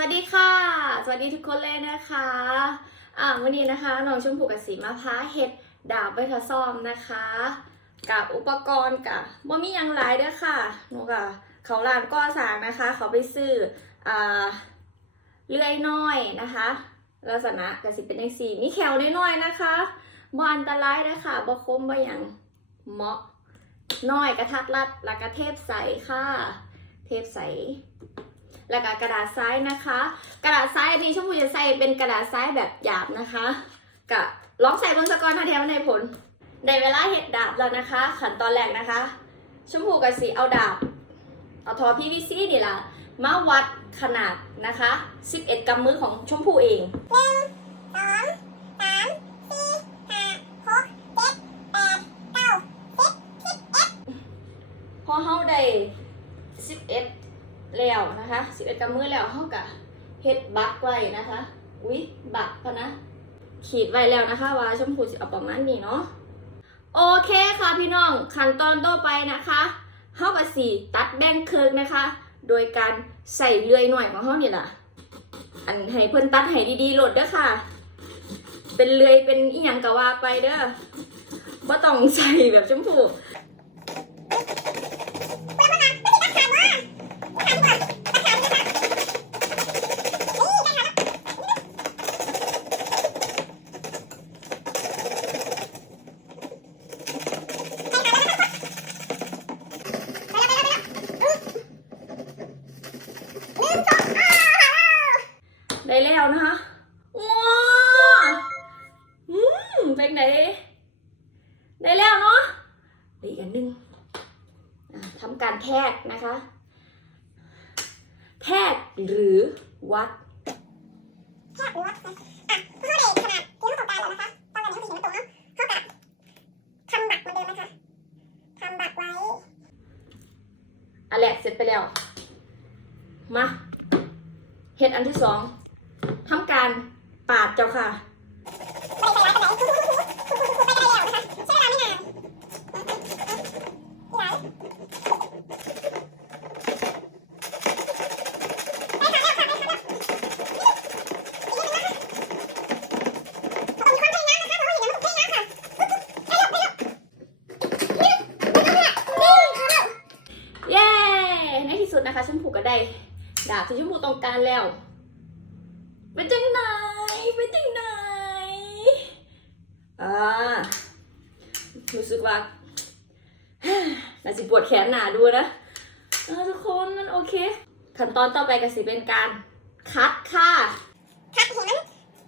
วัสดีค่ะ สวัสดีทุกคนเลยนะคะอ่าวันนี้นะคะน้องชมพูกับสีมาพร้าเห็ดดาบไว้ทดซ่อมนะคะ กับอุปกรณ์กับบ่มียังหลายด้อค่ะหนูกับเขาร้านก่อสางนะคะ เขาไปซื้ออ่าเลื่อยน้อยนะคะ ลักษณะกสิเป็นยังสีมีแขวน้อยๆนะคะบ่อันตรายนะคะบ่คมบ่หยังเหมาะน้อยกระทัดรัดแล้วก็เทพใสค่ะ เทพใส แล้วก็กระดาษทรายนะคะ กระดาษทรายอันนี้ชมพูจะใส่เป็นกระดาษทรายแบบหยาบนะคะกับลองใส่บนสกอร์ทาแถวในผลในเวลาเห็ดดาบแล้วนะคะ ขั้นตอนแรกนะคะ ชมพูกับสีเอาดาบเอาทอพีวีซีนี่ละมาวัดขนาดนะคะ 11กำมือของชมพูเอง1 2 นะคะ11กำมือแล้วเฮากะเฮ็ดบักไว้นะคะอุ๊ยบักพะนะ ขีดไว้แล้วนะคะว่าชมพูจะเอาประมาณนี้เนาะโอเคค่ะพี่น้องขั้นตอนต่อไปนะคะเฮากับสีตัดแบ่งครึ่งนะคะ โดยการใส่เลื่อยหน่อยของเฮานี่ล่ะอันให้เพิ่นตัดให้ดีๆโหลดเด้อค่ะ เป็นเลื่อยเป็นอีหยังก็ว่าไปเด้อบ่ต้องใส่แบบชมพู ได้แล้วนะคะว้าวอื มเป็นไหนได้แล้วเนาะเดี๋ยวอีกอันหนึงอะทำการแทกนะคะ แทกหรือวัดแค่วัดนะอะข้อเด็กขนาดที่เขาต้องการแล้วนะคะต้องการให้เขาสีมันตรงเนาะเท่ากับทำบักเหมือนเดิมนะคะทำบักไว้อันแรกเสร็จไปแล้ว มาเฮ็ดอันที่สองทำการปาดเจ้าค่ะ ไม่ได้ใส่ร้ายกันไหนคุณคุณคุณคุณคุณคุณไปได้แล้วนะคะใช้เวลาไม่นานไหนได้ค่ะแล้วค่ะได้ค่ะแล้วอีกนิดนึงนะคะต้องมีความพยายามนะคะเพราะว่าอย่างนั้นมันถูกพยายามค่ะได้แล้วได้แล้วนี่นี่นี่ค่ะ เย้ ในะคะชมพูก็ได้ดาบที่ชมพูต้องการแล้วเป็นจังไหนเป็นจังไหนอ่ารู้สึกว่าน่าจะปวดแขนหนาดูนะทุกคนมันโอเค ขั้นตอนต่อไปก็สิเป็นการคัดค่ะครับเห็นมัน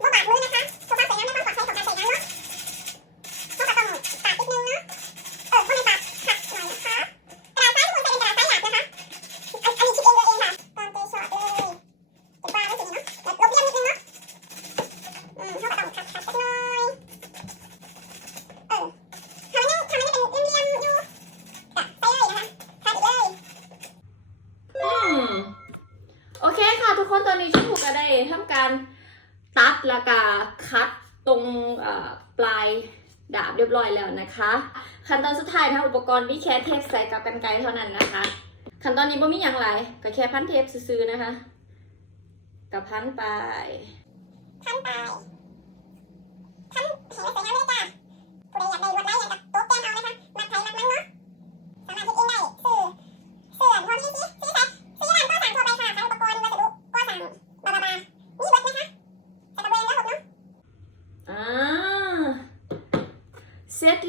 บ่บาดมือนะคะเพราใส่น้ำไม่ต้องปลอดภัย โอเคค่ะทุกคนตอนนี้ชมพูก็ได้ทำการตัดแล้วก็คัดตรงปลายดาบเรียบร้อยแล้วนะคะขั้นตอนสุดท้ายนะคะอุปกรณ์มีแค่เทปใส่กับกันไกรเท่านั้นนะคะขั้นตอนนี้บ่มีอย่างไรก็แค่พันเทปซื้อๆนะคะกับพันไปพันไป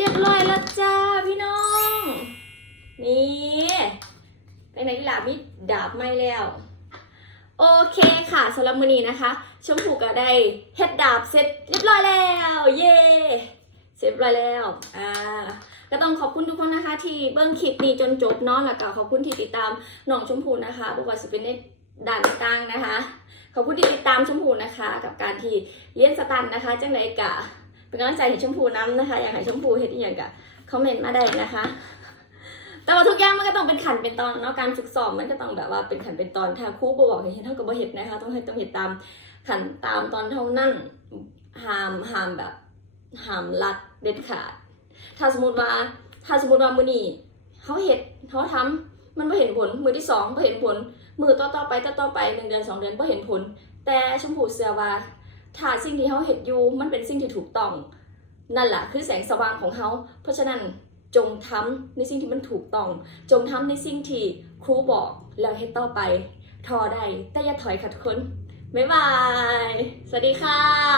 เรียบร้อยแล้วจ้าพี่น้อง นี่ไปไหนที่ลามีดาบไม่แล้ว โอเคค่ะสำหรับมือนี้นะคะ ชมพูก็ได้เฮ็ดดาบเสร็จเรียบร้อยแล้ว เย้เสร็จเรียบร้อยแล้ว อ่าก็ต้องขอบคุณทุกคนนะคะ ที่เบิ้งคลิปนี้จนจบเนาะแล้วก็ขอบคุณที่ติดตามน้องชมพูนะคะบอกว่าจะเป็นในด่านกลางนะคะ ขอบคุณที่ติดตามชมพูนะคะ กับการที่เลี้ยนสตันนะคะจังไรกะ เป็นกำลังใจให้ชมพูน้ำนะคะ อยากให้ชมพูเฮ็ดอีกอย่างกะคอมเมนต์มาได้นะคะ แต่ว่าทุกอย่างมันก็ต้องเป็นขันเป็นตอนเนาะการฝึกซ้อมมันก็ต้องแบบว่าเป็นขันเป็นตอนถ้าครูบบอกให้เฮ็ดเท่ากับบ่เฮ็ดนะคะ ต้องให้ต้องเฮ็ดตามขันตามตอนเท่านั้นห้ามห้ามแบบห้ามลัดเด็ดขาด ถ้าสมมติว่าถ้าสมมติว่ามื้อนี้เขาเฮ็ดเขาทำมันบ่เห็นผล มือที่สองบ่เห็นผล มือต่อๆไปต่อๆไปหนึ่งเดือนสองเดือนก็เห็นผล แต่ชมพูเสือว่า ถ้าสิ่งที่เขาเห็นอยู่มันเป็นสิ่งที่ถูกต้อง นั่นแหละคือแสงสว่างของเขาเพราะฉะนั้นจงทำในสิ่งที่มันถูกต้อง จงทำในสิ่งที่ครูบอกแล้วเฮ็ดต่อไปทอได้แต่อย่าถอยค่ะทุกคนบ๊ายบาย สวัสดีค่ะ